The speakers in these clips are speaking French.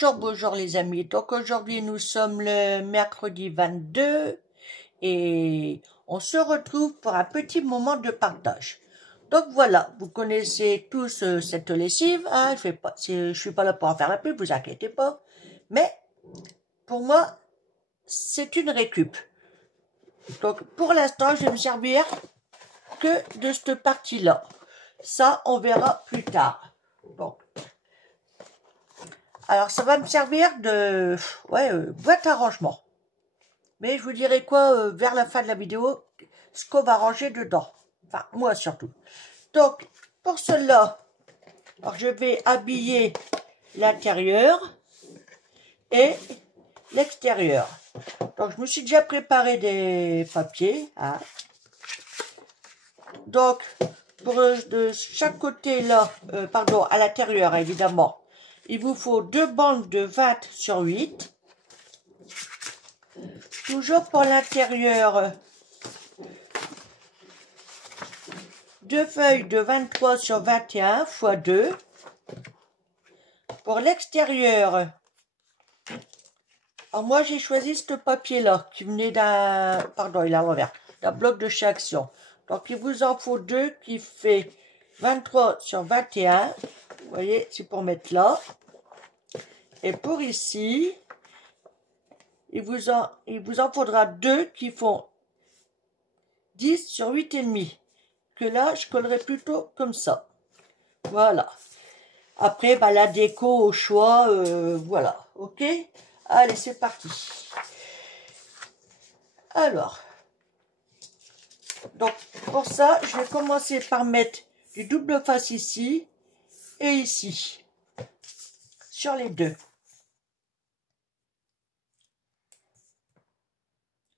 Bonjour, bonjour les amis. Donc aujourd'hui nous sommes le mercredi 22 et on se retrouve pour un petit moment de partage. Donc voilà, vous connaissez tous cette lessive, hein, je suis pas là pour en faire la pub, vous inquiétez pas. Mais pour moi, c'est une récup. Donc pour l'instant, je vais me servir que de cette partie-là. Ça, on verra plus tard. Bon. Alors, ça va me servir de boîte à rangement. Mais je vous dirai quoi vers la fin de la vidéo, ce qu'on va ranger dedans. Enfin, moi surtout. Donc, pour cela, alors je vais habiller l'intérieur et l'extérieur. Donc, je me suis déjà préparé des papiers. Hein. Donc, pour de chaque côté là, pardon, à l'intérieur évidemment, il vous faut deux bandes de 20 sur 8. Toujours pour l'intérieur, deux feuilles de 23 sur 21 x 2. Pour l'extérieur, alors moi j'ai choisi ce papier-là qui venait d'un, pardon, il est à l'envers, d'un bloc de chez Action. Donc il vous en faut deux qui fait 23 sur 21. Vous voyez, c'est pour mettre là. Et pour ici, il vous en faudra deux qui font 10 sur 8,5. Que là, je collerai plutôt comme ça. Voilà. Après, bah, la déco au choix, voilà. Ok? Allez, c'est parti. Alors, donc, pour ça, je vais commencer par mettre du double face ici et ici. Sur les deux.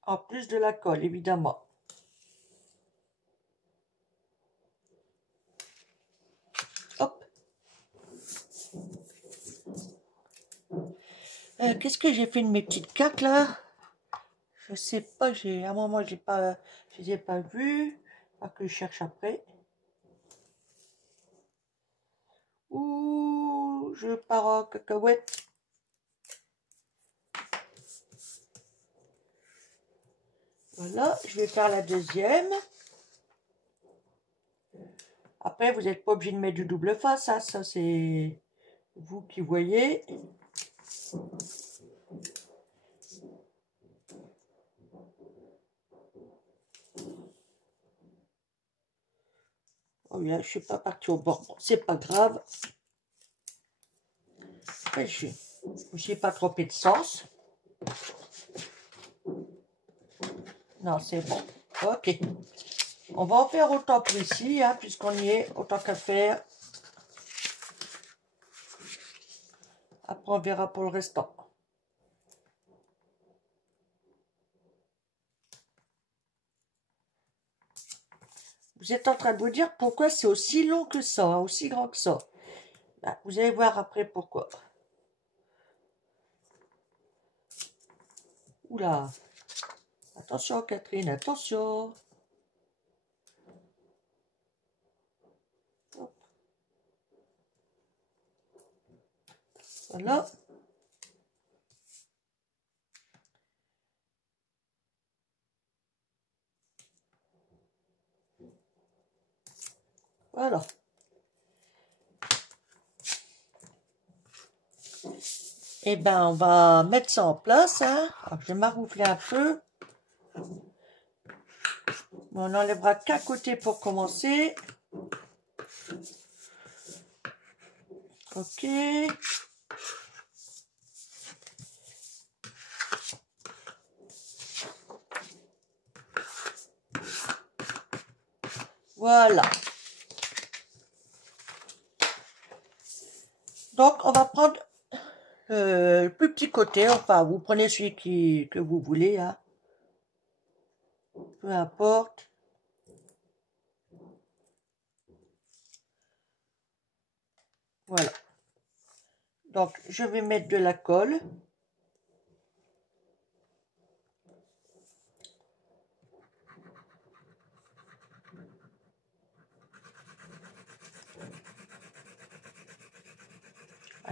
En plus de la colle, évidemment. Hop. Qu'est-ce que j'ai fait de mes petites cartes, là? Je sais pas, à un moment, je les ai pas vues. Pas que je cherche après. Ouh, je pars en cacahuète. Voilà, je vais faire la deuxième. Après, vous n'êtes pas obligé de mettre du double face, hein, ça c'est vous qui voyez. Oh bien, je suis pas partie au bord, bon, c'est pas grave. Je ne suis pas trompé de sens. Non, c'est bon. Ok. On va en faire autant pour ici, hein, puisqu'on y est, autant qu'à faire. Après, on verra pour le restant. Vous êtes en train de vous dire pourquoi c'est aussi long que ça, hein, aussi grand que ça. Ben, vous allez voir après pourquoi. Oula. Attention, Catherine, attention. Hop. Voilà. Voilà. Eh ben, on va mettre ça en place. Hein. Alors, je vais m'arroufler un peu. On enlèvera qu'un côté pour commencer. Ok. Voilà. Donc, on va prendre le plus petit côté. Enfin, vous prenez celui que vous voulez. Hein. Peu importe. Voilà. Donc, je vais mettre de la colle.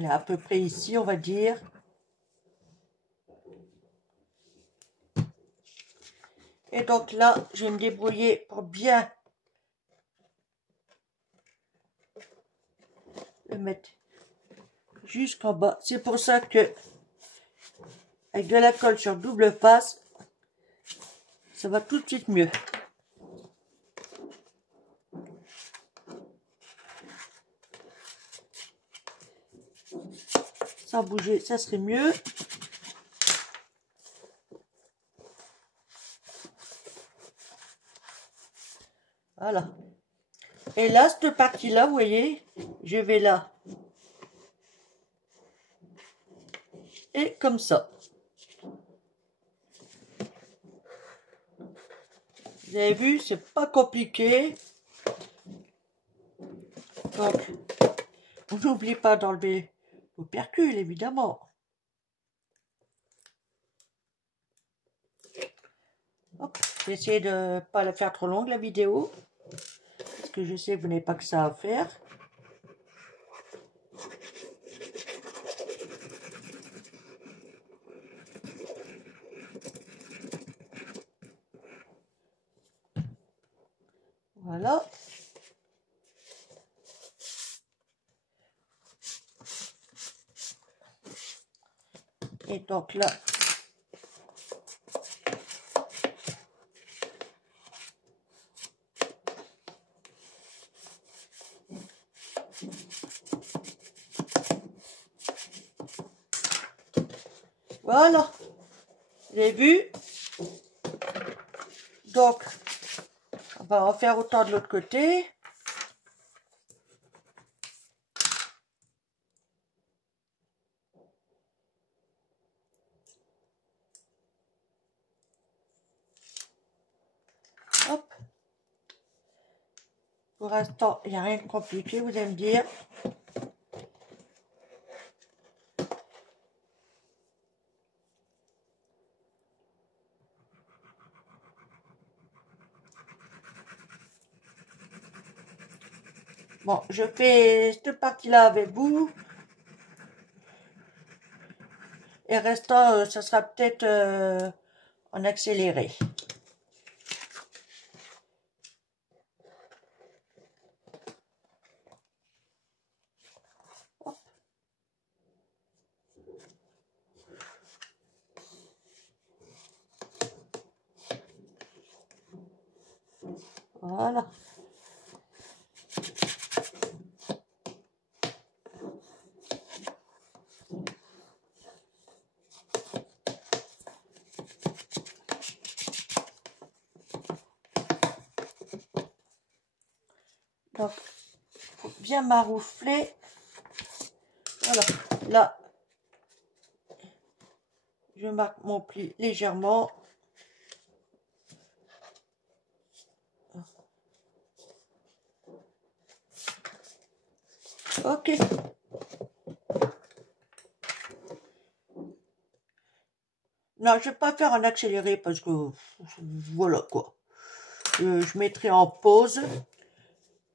Elle est à peu près ici, on va dire. Et donc là, je vais me débrouiller pour bien le mettre jusqu'en bas. C'est pour ça que avec de la colle sur double face, ça va tout de suite mieux. Sans bouger, ça serait mieux. Voilà. Et là, cette partie-là, vous voyez, je vais là. Et comme ça. Vous avez vu, c'est pas compliqué. Donc, on n'oublie pas d'enlever l'opercule, évidemment. Hop, je vais essayer de ne pas la faire trop longue, la vidéo. Parce que je sais que vous n'avez pas que ça à faire. Voilà. Et donc là, voilà. Vous avez vu? Donc, on va en faire autant de l'autre côté. Hop. Pour l'instant, il n'y a rien de compliqué, vous allez me dire. Bon, je fais cette partie-là avec vous. Et restant, ça sera peut-être en accéléré. Hop. Voilà. Donc, il faut bien maroufler. Voilà. Là, je marque mon pli légèrement. Ok. Non, je vais pas faire en accéléré parce que voilà quoi. Je mettrai en pause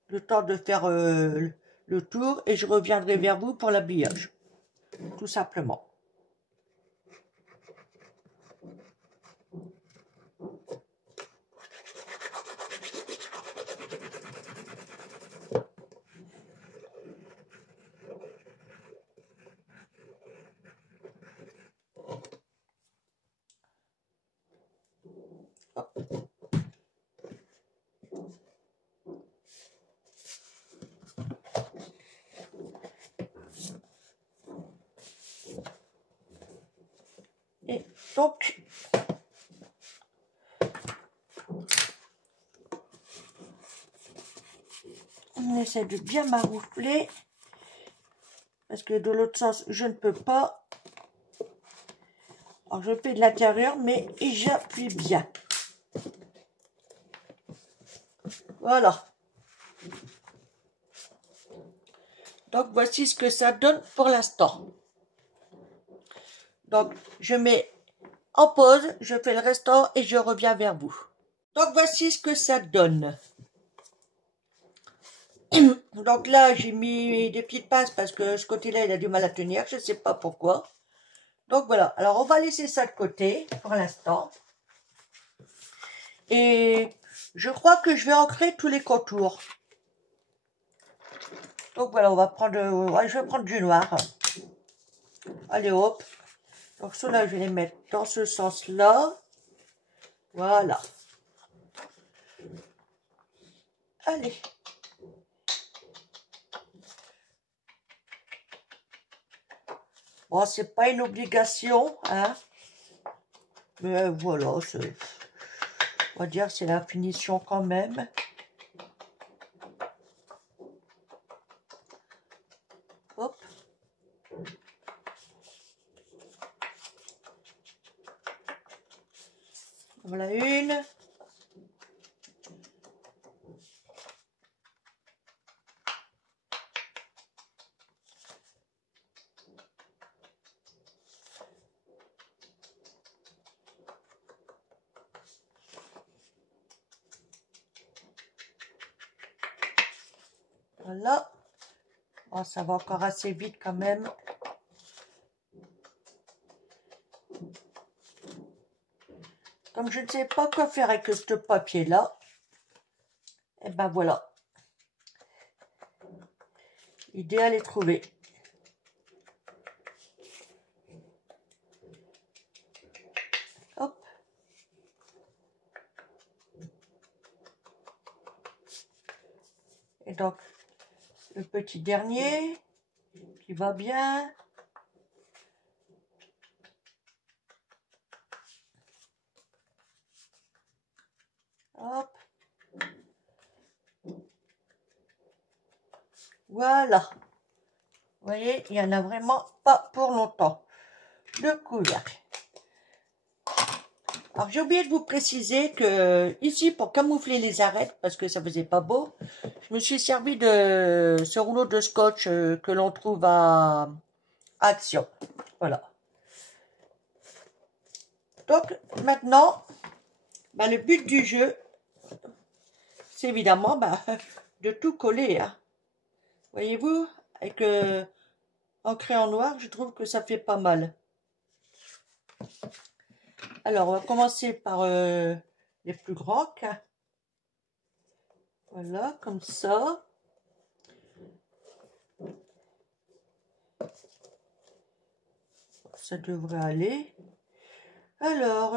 le temps de faire le tour et je reviendrai vers vous pour l'habillage. Tout simplement. Et donc, on essaie de bien maroufler parce que de l'autre sens, je ne peux pas. Alors, je fais de l'intérieur, mais j'appuie bien. Voilà. Donc, voici ce que ça donne pour l'instant. Donc, je mets en pause, je fais le restant et je reviens vers vous. Donc, voici ce que ça donne. Donc là, j'ai mis des petites pinces parce que ce côté-là, il a du mal à tenir. Je ne sais pas pourquoi. Donc voilà. Alors, on va laisser ça de côté pour l'instant. Et je crois que je vais ancrer tous les contours. Donc voilà, on va prendre... ouais, je vais prendre du noir. Allez, hop. Donc ceux-là, je vais les mettre dans ce sens-là. Voilà. Allez. Bon, c'est pas une obligation, hein. Mais voilà, on va dire c'est la finition quand même. Hop. Voilà une. Voilà. Oh, ça va encore assez vite quand même. Comme je ne sais pas quoi faire avec ce papier-là, et ben voilà. Idéal est trouvé. Hop. Et donc, le petit dernier qui va bien. Hop. Voilà. Vous voyez, il n'y en a vraiment pas pour longtemps. Le couvercle. Alors, j'ai oublié de vous préciser que ici, pour camoufler les arêtes, parce que ça faisait pas beau, je me suis servi de ce rouleau de scotch que l'on trouve à Action. Voilà. Donc, maintenant, bah, le but du jeu, c'est évidemment bah, de tout coller. Hein. Voyez-vous, avec en crayon noir, je trouve que ça fait pas mal. Alors, on va commencer par les plus grands. Voilà, comme ça. Ça devrait aller. Alors,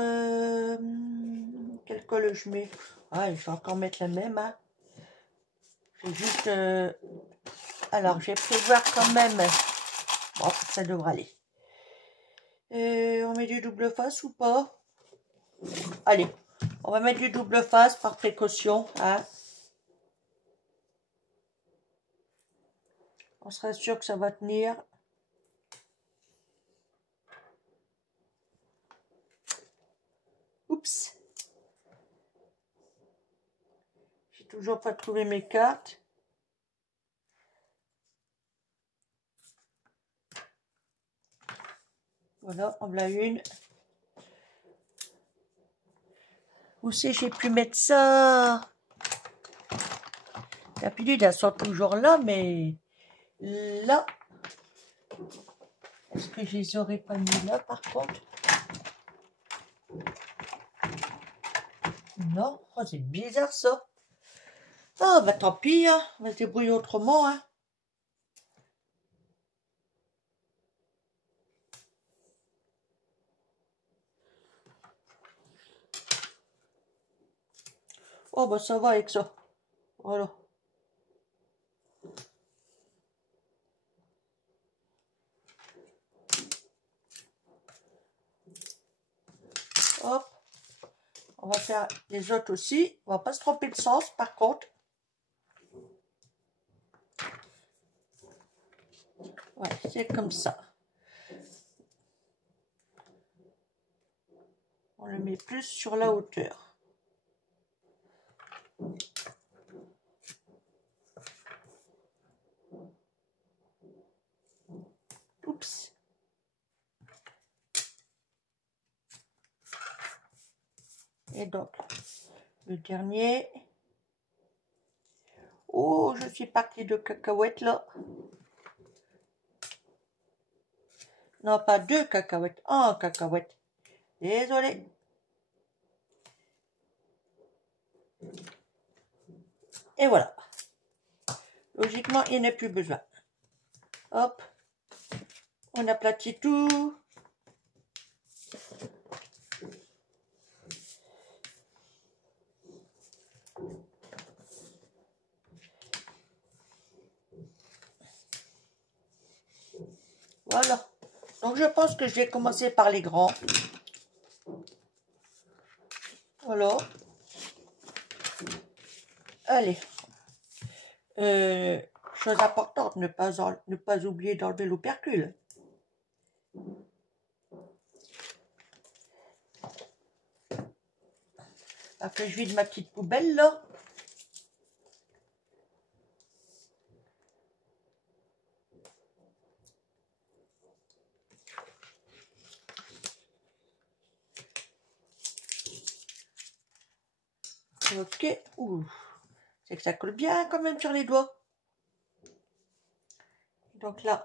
quelle colle je mets? Ah, il faut encore mettre la même. Hein. J'ai juste... alors, je vais prévoir quand même... Bon, ça devrait aller. On met du double face ou pas? Allez, on va mettre du double face par précaution. Hein. On sera sûr que ça va tenir. Oups. J'ai toujours pas trouvé mes cartes. Voilà, en voilà une. Où c'est j'ai pu mettre ça? La pilule, elles sont toujours là, mais là, est-ce que je les aurais pas mis là par contre? Non, oh, c'est bizarre ça. Ah, bah tant pis, hein. On va se débrouiller autrement. Hein. Oh, bah ça va avec ça. Voilà. Hop. On va faire les autres aussi. On va pas se tromper de sens par contre. Ouais, c'est comme ça. On le met plus sur la hauteur. Oups. Et donc, le dernier, Oh, je suis partie de cacahuètes là. Non, pas deux cacahuètes, un cacahuète. Désolé. Et voilà. Logiquement, il n'y en a plus besoin. Hop. On aplatit tout. Voilà. Donc je pense que je vais commencer par les grands. Voilà. Allez. Chose importante, ne pas oublier d'enlever l'opercule. Après, je vide ma petite poubelle là. Ok. Ouh. C'est que ça colle bien quand même sur les doigts. Donc là,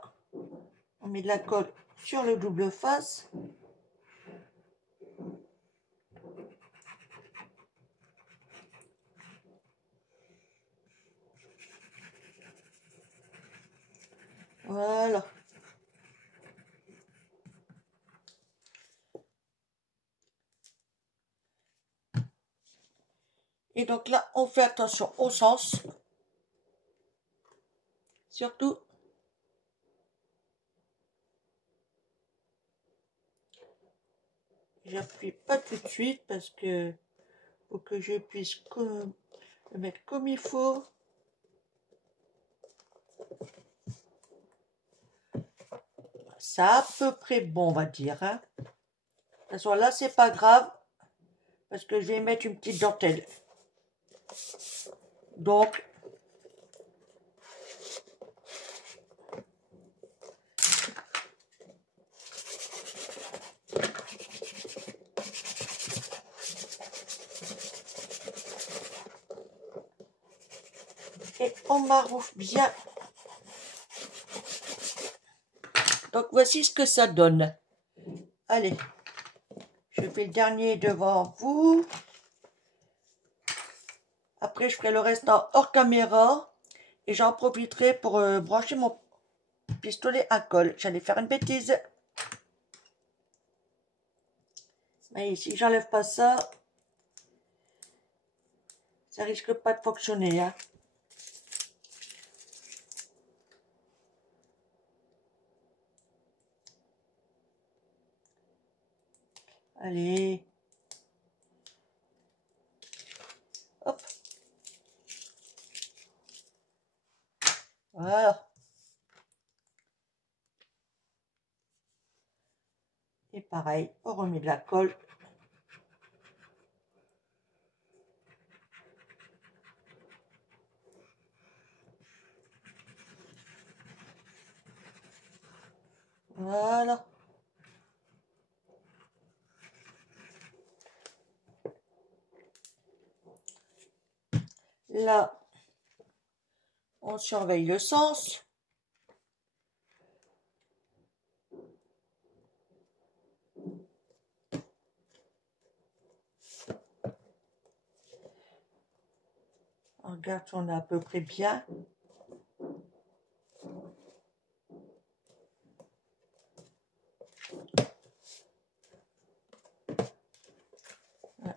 on met de la colle sur le double face. Voilà. Et donc là, on fait attention au sens. Surtout, j'appuie pas tout de suite parce que faut que je puisse le mettre comme il faut. C'est à peu près bon, on va dire. Hein. De toute façon, là, c'est pas grave parce que je vais mettre une petite dentelle. Donc, et on maroufle bien. Donc, voici ce que ça donne. Allez, je fais le dernier devant vous. Après, je ferai le restant hors caméra. Et j'en profiterai pour brancher mon pistolet à colle. J'allais faire une bêtise. Mais si j'enlève pas ça, ça risque pas de fonctionner. Hein. Allez. Hop. Voilà. Et pareil, on remet de la colle. Voilà. Là, on surveille le sens. On regarde si on est à peu près bien.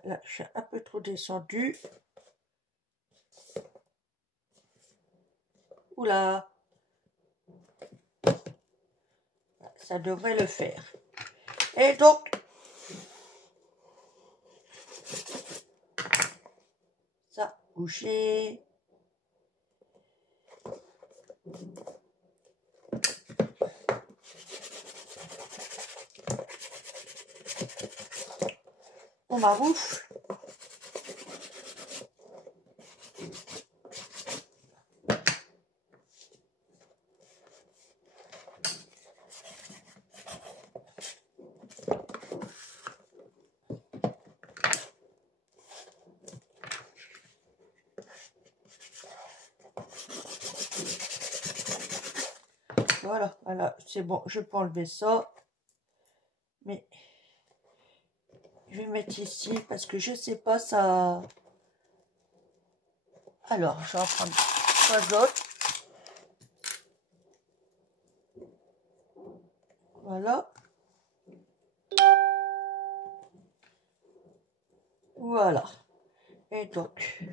Là, je suis un peu trop descendu. Oula. Ça devrait le faire. Et donc, ça, boucher. On maroufle. Voilà, voilà, c'est bon, je peux enlever ça. Mais je vais mettre ici parce que je sais pas ça. Alors, je vais en prendre trois autres. Voilà. Voilà. Et donc,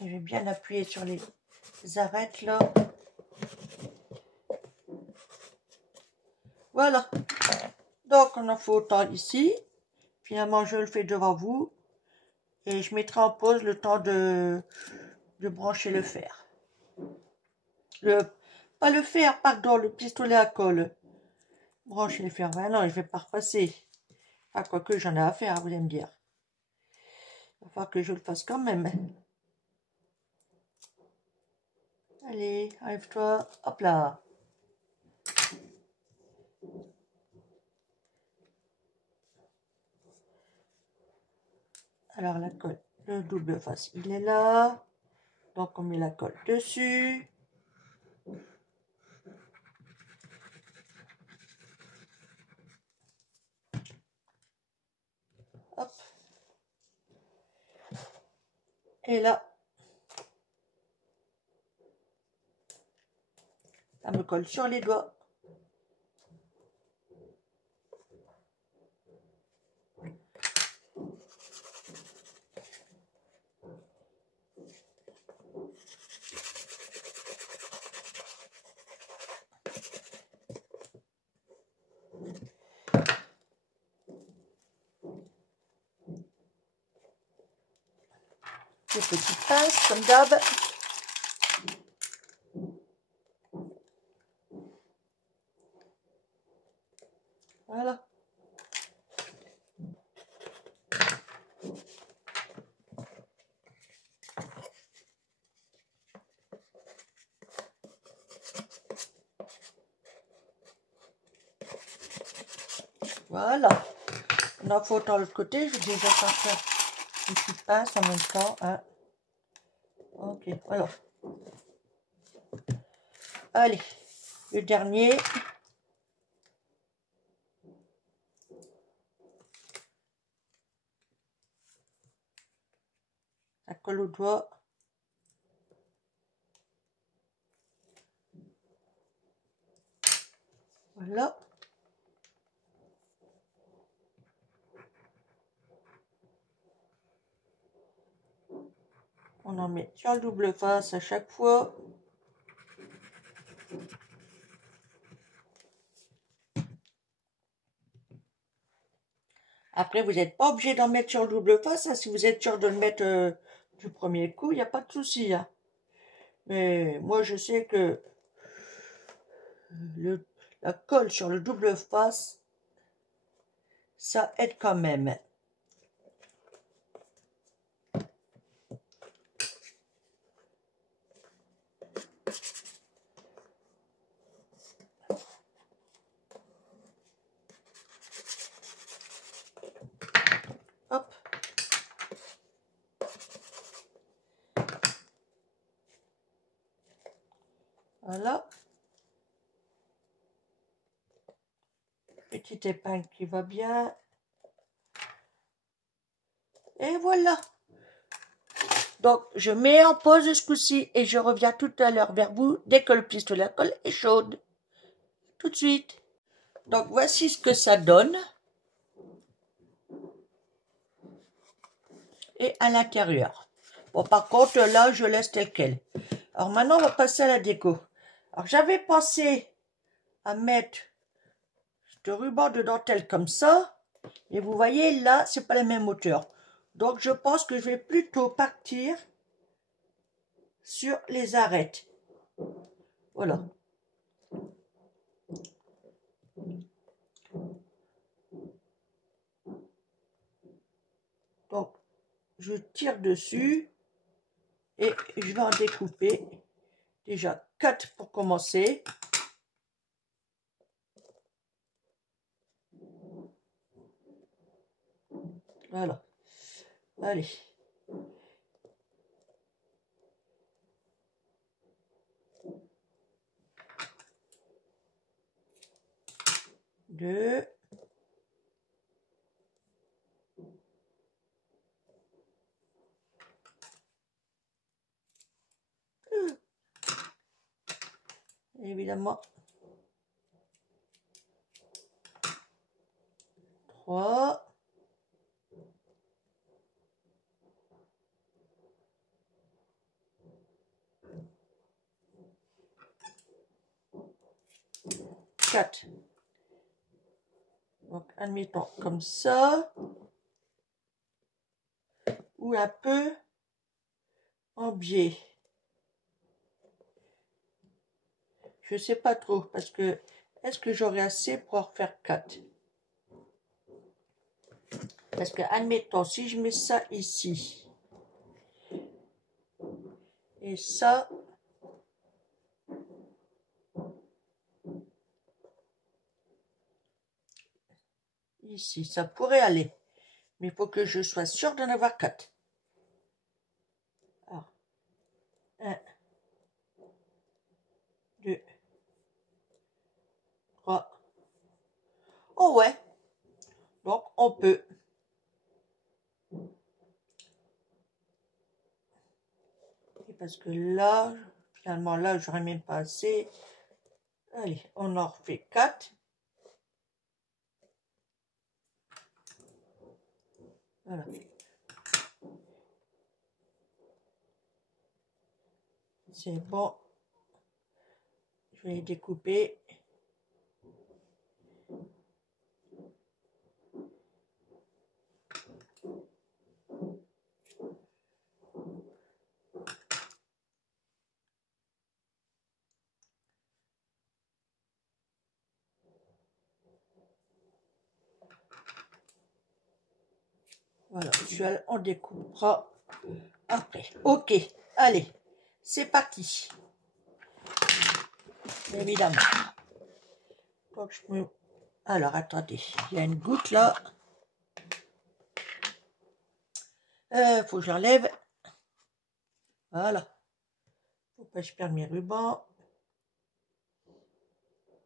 je vais bien appuyer sur les arêtes là. Voilà. Donc, on en fait autant ici. Finalement, je le fais devant vous. Et je mettrai en pause le temps de brancher le fer. Pas le fer, pardon, le pistolet à colle. Brancher le fer. Ben non, je vais pas repasser. Enfin, quoique j'en ai à faire, vous allez me dire. Il va falloir que je le fasse quand même. Allez, arrive-toi. Hop là. Alors, la colle, le double face, il est là. Donc, on met la colle dessus. Hop. Et là, ça me colle sur les doigts. Des petites pinces, comme d'hab. Voilà. Voilà. On en faut dans l'autre côté. Je vais déjà sortir une petite pince en même temps. Hein. Ok, voilà. Allez, le dernier. Ça colle au doigt. Voilà. On en met sur le double face à chaque fois. Après, vous n'êtes pas obligé d'en mettre sur le double face. Hein. Si vous êtes sûr de le mettre du premier coup, il n'y a pas de souci. Hein. Mais moi, je sais que la colle sur le double face, ça aide quand même. Hop. Voilà. Petite épingle qui va bien. Et voilà. Donc, je mets en pause ce coup-ci et je reviens tout à l'heure vers vous dès que le pistolet à colle est chaude. Tout de suite. Donc, voici ce que ça donne. Et à l'intérieur. Bon, par contre, là, je laisse tel quel. Alors, maintenant, on va passer à la déco. Alors, j'avais pensé à mettre ce ruban de dentelle comme ça. Mais vous voyez, là, c'est pas la même hauteur. Donc, je pense que je vais plutôt partir sur les arêtes. Voilà. Donc, je tire dessus et je vais en découper. Déjà 4 pour commencer. Voilà. Allez. 2. Évidemment. 3. 4. Donc, admettons comme ça. Ou un peu en biais. Je sais pas trop, parce que est-ce que j'aurai assez pour en faire 4? Parce que, admettons, si je mets ça ici, et ça, ici, ça pourrait aller. Mais il faut que je sois sûr d'en avoir 4. Alors, 1, 2, 3. Oh ouais. Donc, on peut. Et parce que là, finalement, là, j'aurais même pas assez. Allez, on en refait 4. Voilà. C'est bon. Je vais les découper. Voilà, on découpera après. Ok, allez, c'est parti. Évidemment. Donc, alors, attendez, il y a une goutte là. Faut que j'enlève. Voilà. Faut pas que je perde mes rubans.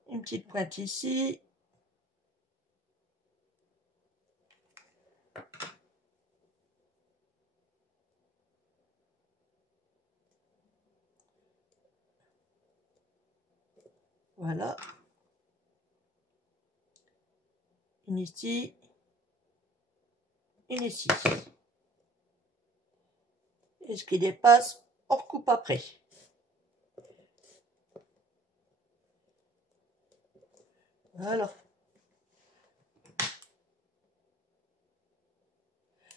Une petite pointe ici. Voilà. Une ici. Une ici. Et ce qui dépasse, on recoupe après. Voilà.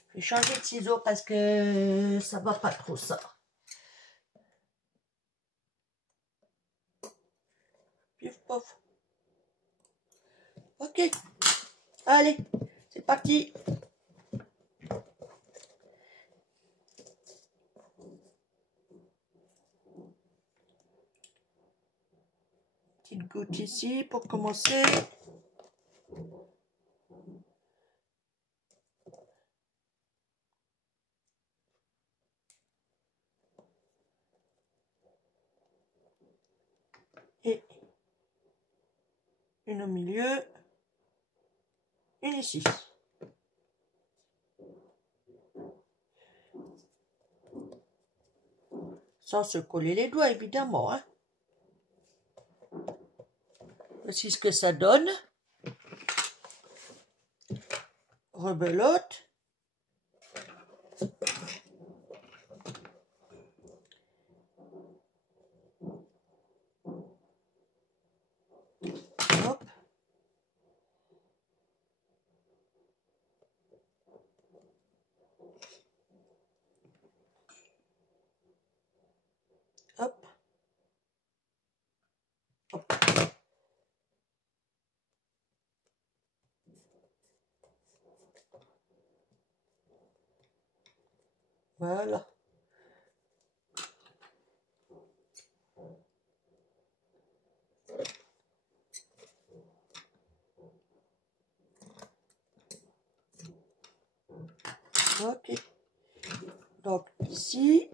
Je vais changer de ciseaux parce que ça va pas trop ça. Pif pof. Ok. Allez, c'est parti. Petite goutte ici pour commencer. Et une au milieu. Une ici. Sans se coller les doigts, évidemment. Hein. Voici ce que ça donne. Rebelote. Hop. Hop. Hop. Voilà. Ok. Donc ici.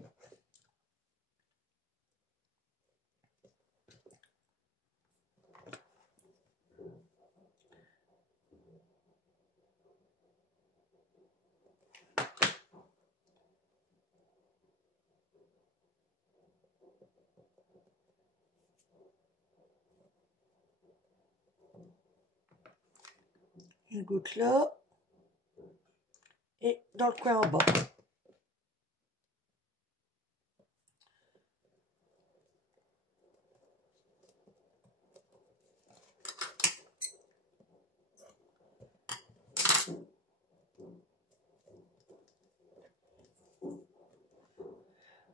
Une goutte là. Et dans le coin en bas.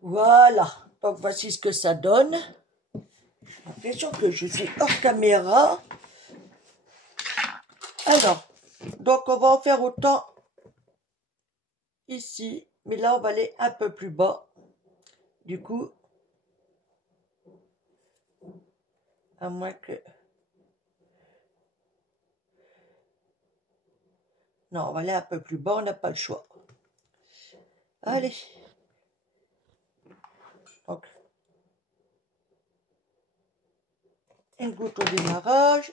Voilà, donc voici ce que ça donne. Bien sûr que je suis hors caméra. Alors, donc on va en faire autant ici, mais là on va aller un peu plus bas. Du coup, à moins que... Non, on va aller un peu plus bas, on n'a pas le choix. Allez. Donc, une goutte au démarrage.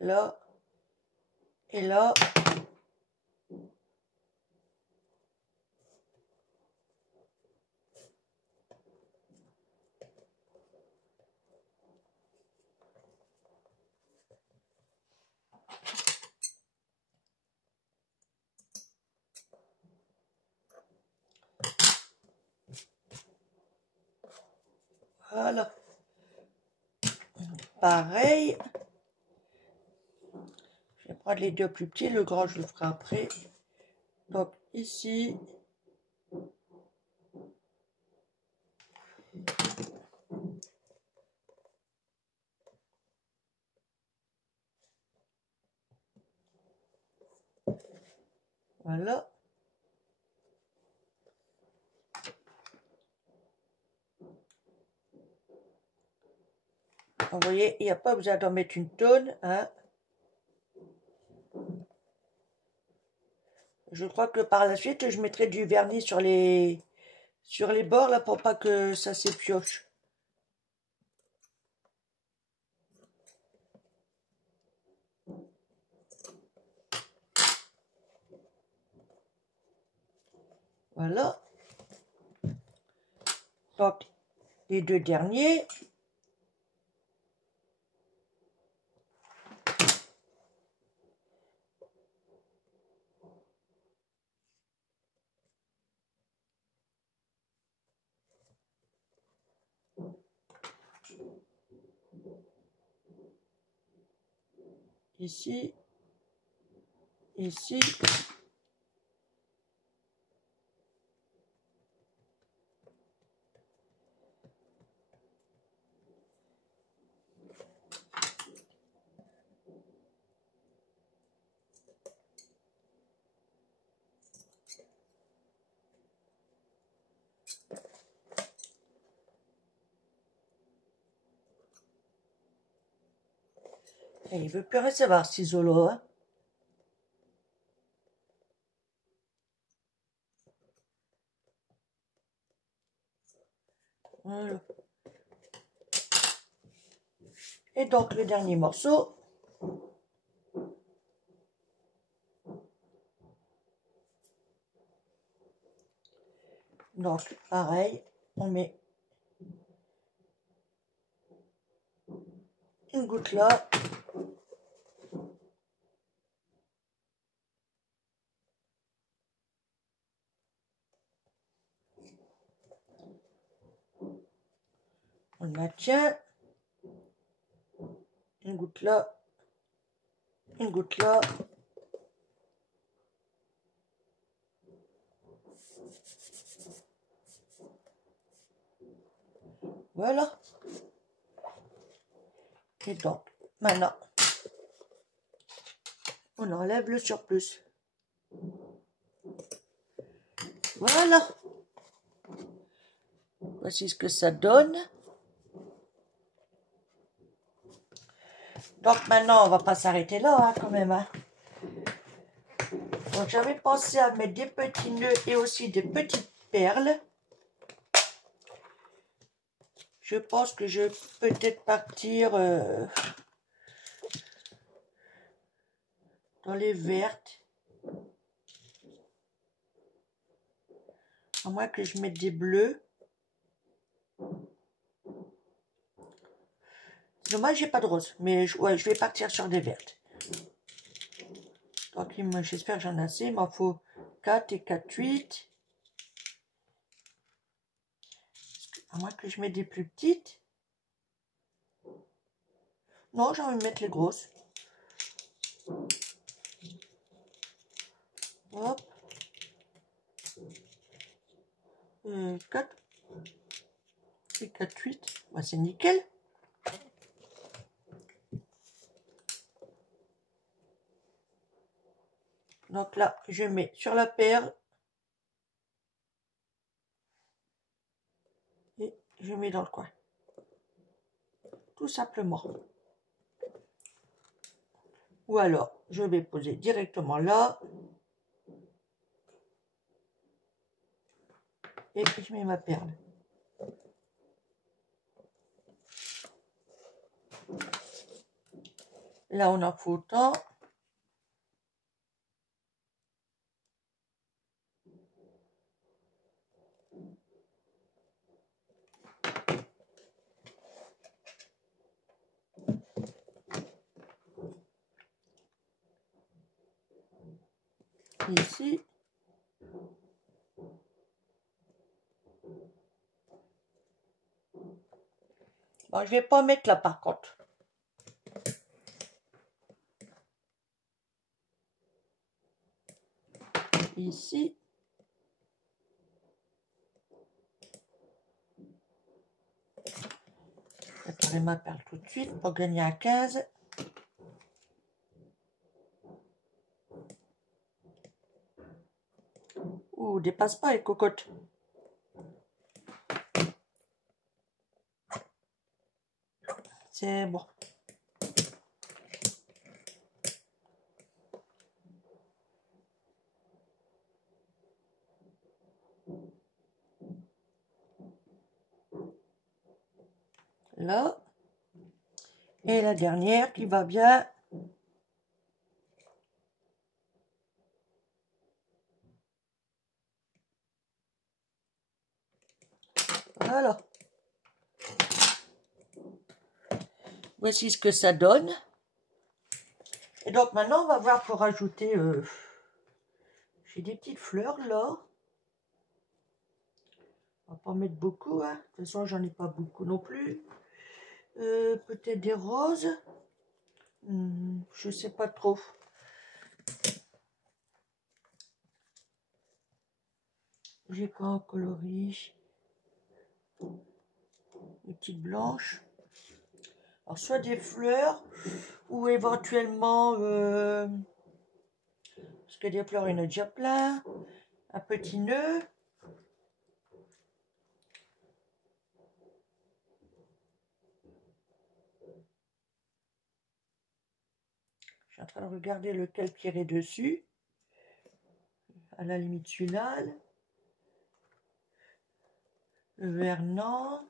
Là. Et là. Voilà. Pareil. Je vais prendre les deux plus petits. Le grand, je le ferai après. Donc, ici. Voilà. Vous voyez, il n'y a pas besoin d'en mettre une tonne. Hein. Je crois que par la suite, je mettrai du vernis sur les bords là pour pas que ça s'épioche. Voilà. Donc, les deux derniers. Ici. Ici. Et il veut plus rien savoir, ce ciseau-là. Hein. Voilà. Et donc, le dernier morceau. Donc, pareil, on met une goutte là. On le maintient. Une goutte là. Une goutte là. Voilà. Et donc, maintenant, on enlève le surplus. Voilà. Voici ce que ça donne. Donc maintenant, on va pas s'arrêter là, hein, quand même. Hein. Donc j'avais pensé à mettre des petits nœuds et aussi des petites perles. Je pense que je vais peut-être partir dans les vertes. À moins que je mette des bleus. C'est dommage, j'ai pas de rose. Mais ouais, je vais partir sur des vertes. Donc j'espère que j'en ai assez. Il m'en faut 4 et 4, 8. À moins que je mette des plus petites. Non, j'ai envie de mettre les grosses. Hop. 4 et 4, 8. Bah, c'est nickel. Donc là, je mets sur la perle. Et je mets dans le coin. Tout simplement. Ou alors, je vais poser directement là. Et je mets ma perle. Là, on en faut autant. Ici. Bon, je vais pas mettre là par contre. Ici. Je vais préparer ma perle tout de suite pour gagner à 15. Ouh, dépasse pas les cocottes. C'est bon. Là. Et la dernière qui va bien. Voilà. Voici ce que ça donne. Et donc maintenant, on va voir pour rajouter... j'ai des petites fleurs là. On va pas en mettre beaucoup. Hein. De toute façon, j'en ai pas beaucoup non plus. Peut-être des roses. Je sais pas trop. J'ai quoi en coloris? Des petites blanches. Alors, soit des fleurs, ou éventuellement, parce que des fleurs, il y en a déjà plein. Un petit nœud. Je suis en train de regarder lequel tirer dessus. À la limite, celui-là. Le vert, non.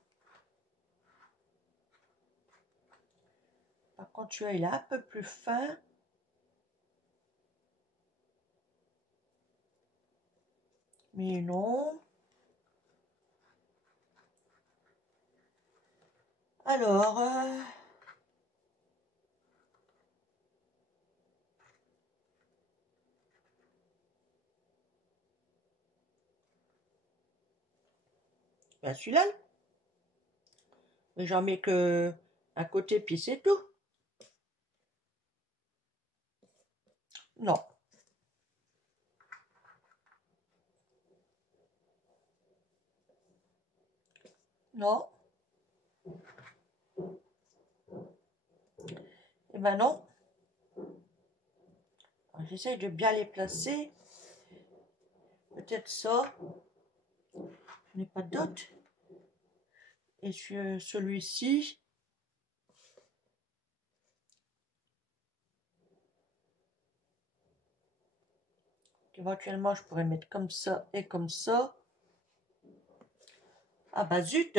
Par contre, celui-là, il est un peu plus fin. Mais non. Alors, ben celui-là. Mais j'en mets que à côté, puis c'est tout. Non. Non. Eh ben non. J'essaye de bien les placer. Peut-être ça. Je n'ai pas d'autre. Et celui-ci. Éventuellement, je pourrais mettre comme ça et comme ça. Ah bah zut!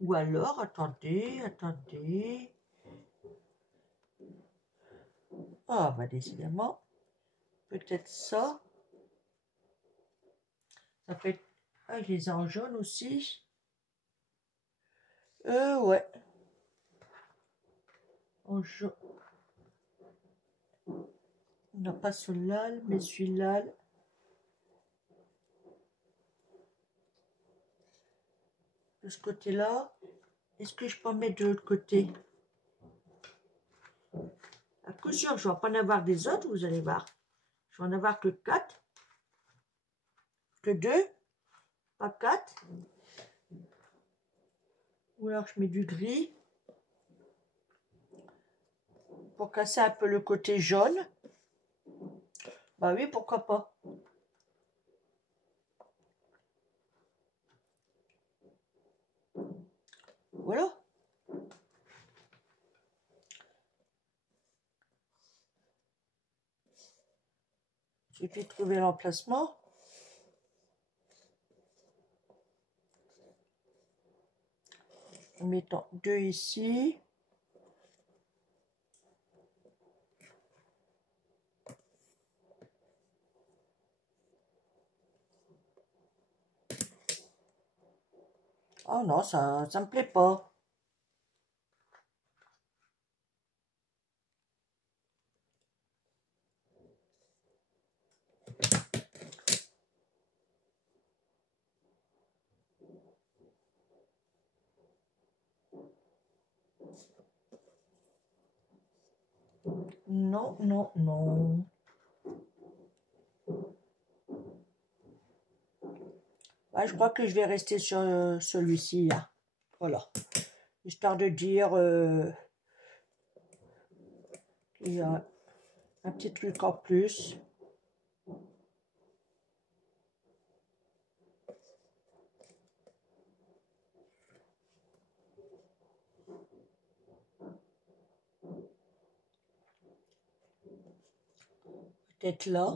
Ou alors, attendez. Ah, bah décidément. Peut-être ça. Ça peut être... Ah, je les ai en jaune aussi. Ouais. En jaune. On n'a pas celui-là, mais celui-là. De ce côté-là. Est-ce que je peux en mettre de l'autre côté? À coup sûr, je ne vais pas en avoir des autres, vous allez voir. Je vais en avoir que 4. Que 2. Pas 4. Ou alors je mets du gris. Pour casser un peu le côté jaune. Bah oui, pourquoi pas. Voilà. Il suffit de trouver l'emplacement. En mettant 2 ici. Oh non, ça me plaît pas. Non, non, non. Ouais, je crois que je vais rester sur celui-ci, là. Voilà. Histoire de dire qu'il y a un petit truc en plus. Peut-être là.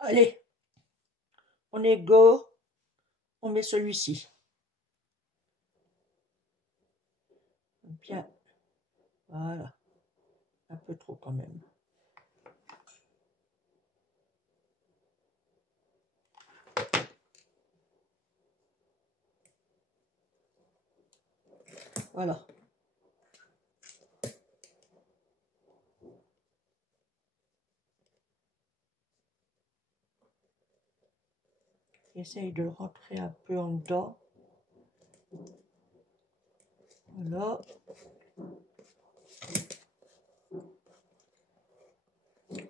Allez, on est go. On met celui-ci. Bien. Voilà. Un peu trop quand même. Voilà. J'essaye de le rentrer un peu en dedans. Voilà.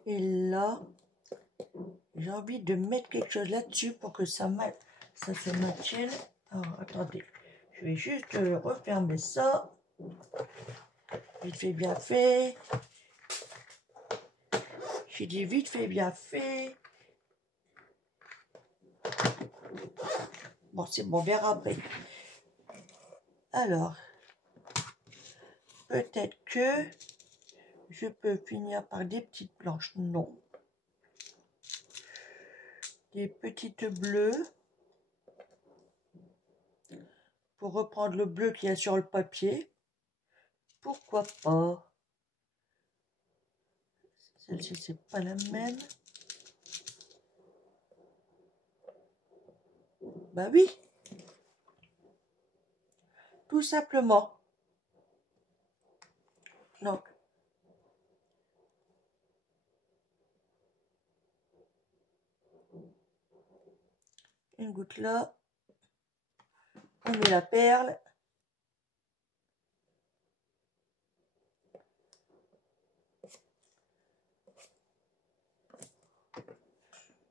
Et là, j'ai envie de mettre quelque chose là-dessus pour que ça se maintienne. Alors, attendez. Je vais juste refermer ça. Vite fait, bien fait. J'ai dit vite fait, bien fait. Bon, c'est bon, on verra après. Alors, peut-être que je peux finir par des petites blanches. Non. Des petites bleues. Pour reprendre le bleu qu'il y a sur le papier. Pourquoi pas? Celle-ci, c'est pas la même. Bah oui. Tout simplement. Donc, une goutte là. On met la perle.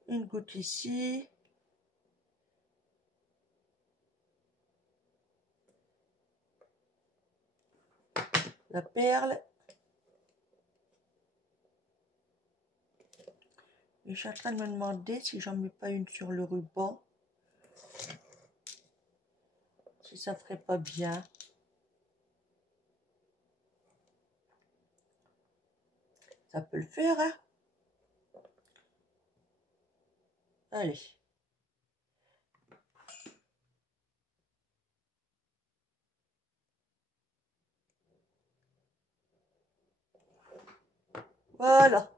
Une goutte ici. La perle. Et je suis en train de me demander si j'en mets pas une sur le ruban. Si ça ferait pas bien. Ça peut le faire, hein? Allez. Voilà.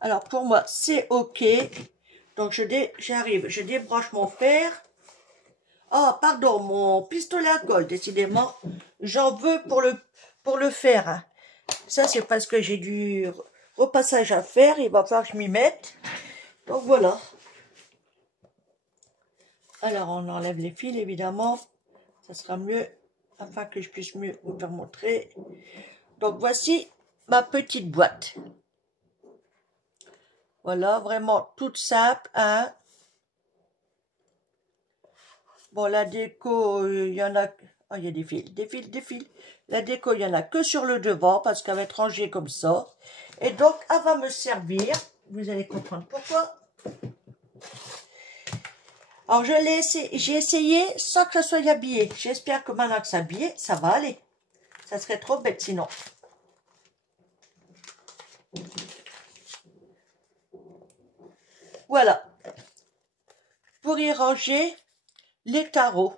Alors pour moi c'est ok. Donc j'arrive, je débranche mon fer. Oh pardon, mon pistolet à colle, décidément, j'en veux pour le fer. Hein. Ça c'est parce que j'ai du repassage à faire, il va falloir que je m'y mette. Donc voilà. Alors on enlève les fils évidemment, ça sera mieux afin que je puisse mieux vous faire montrer. Donc voici ma petite boîte. Voilà, vraiment toute simple, hein. Bon, la déco, il y en a... Oh, il y a des fils, des fils, des fils. La déco, il n'y en a que sur le devant, parce qu'elle va être rangée comme ça. Et donc, elle va me servir. Vous allez comprendre pourquoi. Alors, j'ai essayé sans que ça soit habillé. J'espère que maintenant que c'est habillé, ça va aller. Ça serait trop bête sinon. Voilà. Pour y ranger les tarots.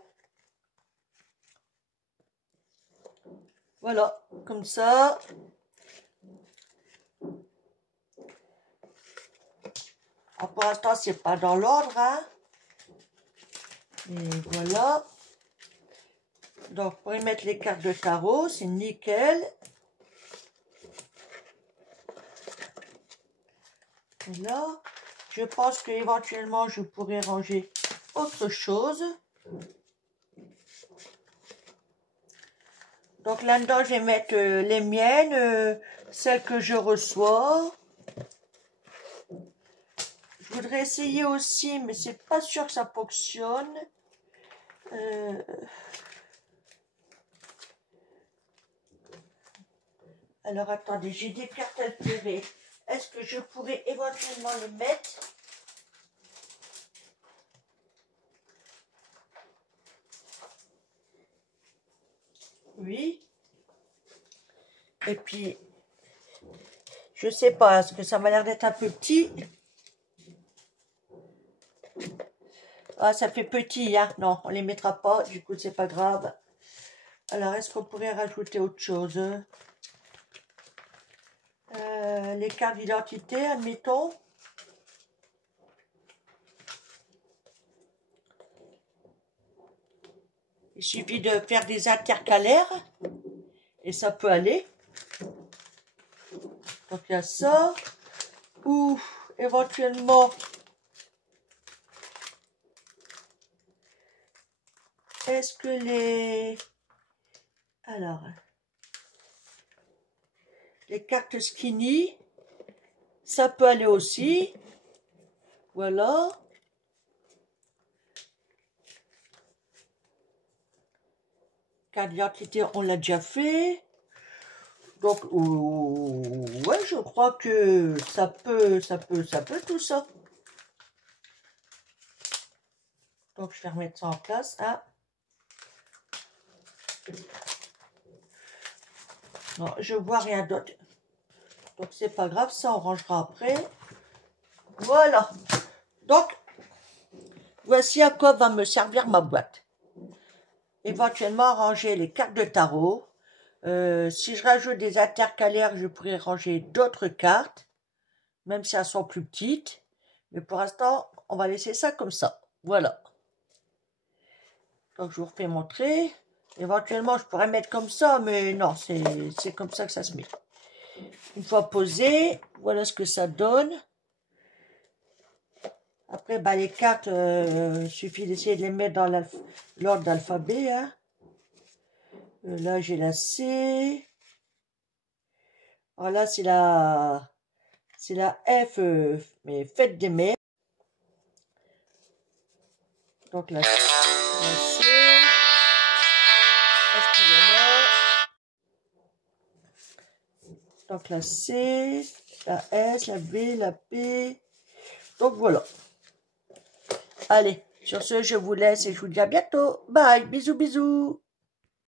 Voilà, comme ça. Alors, pour l'instant, c'est pas dans l'ordre, hein. Et voilà. Donc, pour y mettre les cartes de tarot, c'est nickel. Et là, je pense qu'éventuellement, je pourrais ranger autre chose. Donc là-dedans, je vais mettre les miennes, celles que je reçois. Je voudrais essayer aussi, mais c'est pas sûr que ça fonctionne. Alors attendez, j'ai des cartes altérées. Est-ce que je pourrais éventuellement les mettre? Oui. Et puis, je sais pas, est-ce que ça m'a l'air d'être un peu petit? Ah, ça fait petit, hein? Non, on les mettra pas, du coup, c'est pas grave. Alors, est-ce qu'on pourrait rajouter autre chose? Les cartes d'identité, admettons. Il suffit de faire des intercalaires et ça peut aller. Donc il y a ça. Ou éventuellement, est-ce que les... Alors, les cartes skinny, ça peut aller aussi. Voilà. Carte d'identité, on l'a déjà fait. Donc, ouais, je crois que ça peut tout ça. Donc, je vais remettre ça en place. Hein. Non, je vois rien d'autre. Donc, c'est pas grave, ça, on rangera après. Voilà. Donc, voici à quoi va me servir ma boîte. Éventuellement, ranger les cartes de tarot. Si je rajoute des intercalaires, je pourrais ranger d'autres cartes, même si elles sont plus petites. Mais pour l'instant, on va laisser ça comme ça. Voilà. Donc, je vous refais montrer. Éventuellement, je pourrais mettre comme ça, mais non, c'est comme ça que ça se met. Une fois posé, voilà ce que ça donne. Après, bah, les cartes, il suffit d'essayer de les mettre dans l'ordre d'alphabet. Hein. Là, j'ai la C. Voilà, c'est la F, mais faites des mères. Donc la C. Excusez-moi. Donc la C, la S, la B, la P. Donc voilà. Allez, sur ce, je vous laisse et je vous dis à bientôt. Bye, bisous, bisous.